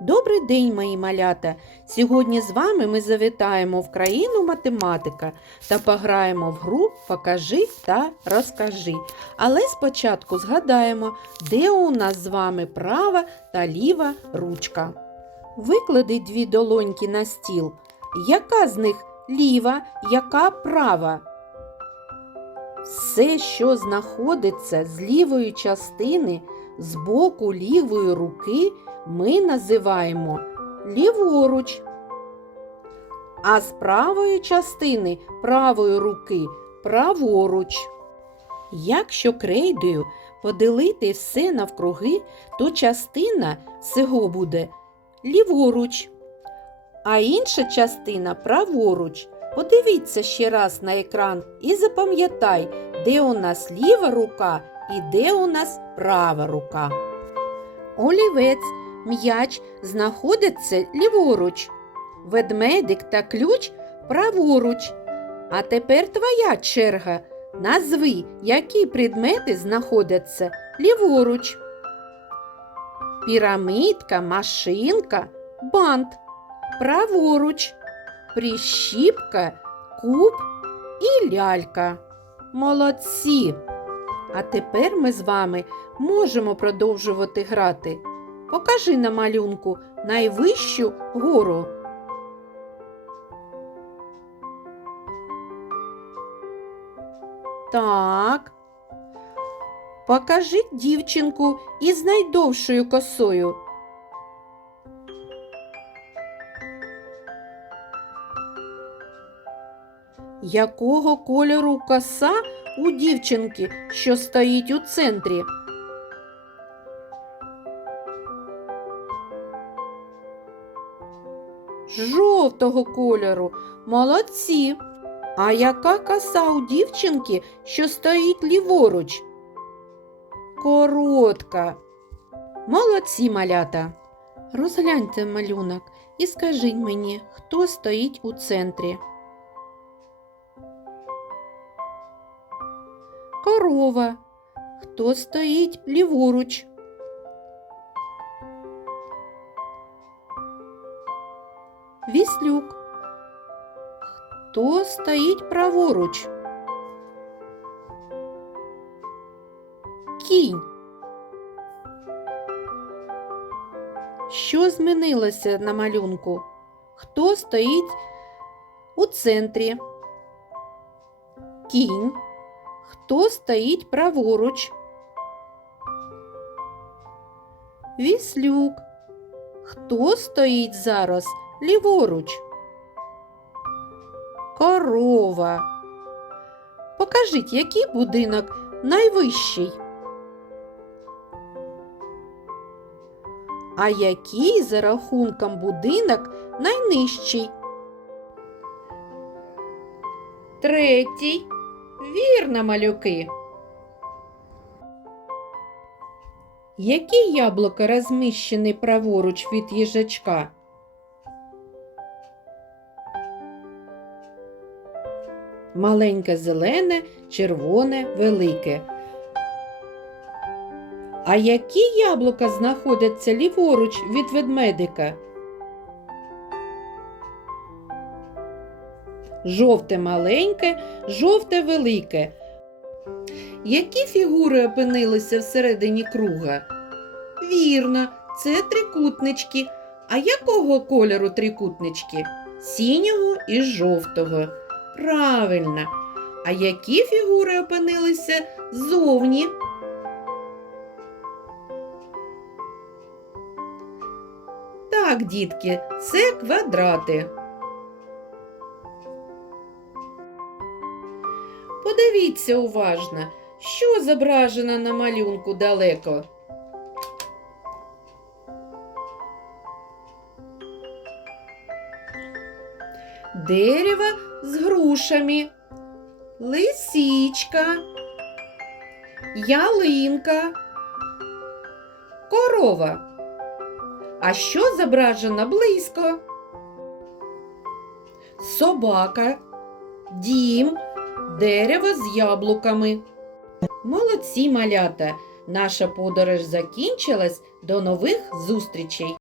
Добрий день, мої малята! Сьогодні з вами ми завітаємо в країну математика та пограємо в гру Покажи та розкажи. Але спочатку згадаємо, де у нас з вами права та ліва ручка. Виклади дві долоньки на стіл. Яка з них ліва, яка права? Все, що знаходиться з лівої частини, з боку лівої руки, ми називаємо ліворуч. А з правої частини правої руки праворуч. Якщо крейдою поділити все навкруги, то частина всього буде ліворуч, а інша частина праворуч. Подивіться ще раз на екран і запам'ятай, де у нас ліва рука і де у нас права рука. Олівець, м'яч знаходяться ліворуч, ведмедик та ключ праворуч. А тепер твоя черга. Назви, які предмети знаходяться ліворуч. Пірамидка, машинка, бант. Праворуч. Прищіпка, куб і лялька. Молодці! А тепер ми з вами можемо продовжувати грати. Покажи на малюнку найвищу гору. Так. Покажи дівчинку із найдовшою косою. Якого кольору коса у дівчинки, що стоїть у центрі? Жовтого кольору. Молодці. А яка коса у дівчинки, що стоїть ліворуч? Коротка. Молодці малята. Розгляньте малюнок і скажіть мені, хто стоїть у центрі. Корова. Хто стоїть ліворуч? Віслюк. Хто стоїть праворуч? Кінь. Що змінилося на малюнку? Хто стоїть у центрі? Кінь. Хто стоїть праворуч? Віслюк. Хто стоїть зараз ліворуч? Корова. Покажіть, який будинок найвищий. А який за рахунком будинок найнижчий? Третій. Вірно, малюки. Які яблука розміщені праворуч від їжачка? Маленьке зелене, червоне, велике. А які яблука знаходяться ліворуч від ведмедика? Жовте маленьке, жовте велике. Які фігури опинилися всередині круга? Вірно, це трикутнички. А якого кольору трикутнички? Синього і жовтого. Правильно. А які фігури опинилися ззовні? Так, дітки, це квадрати. Подивіться уважно, що зображено на малюнку далеко. Дерево з грушами, лисичка, ялинка, корова. А що зображено близько? Собака, дім, дерево з яблуками. Молодці малята! Наша подорож закінчилась. До нових зустрічей!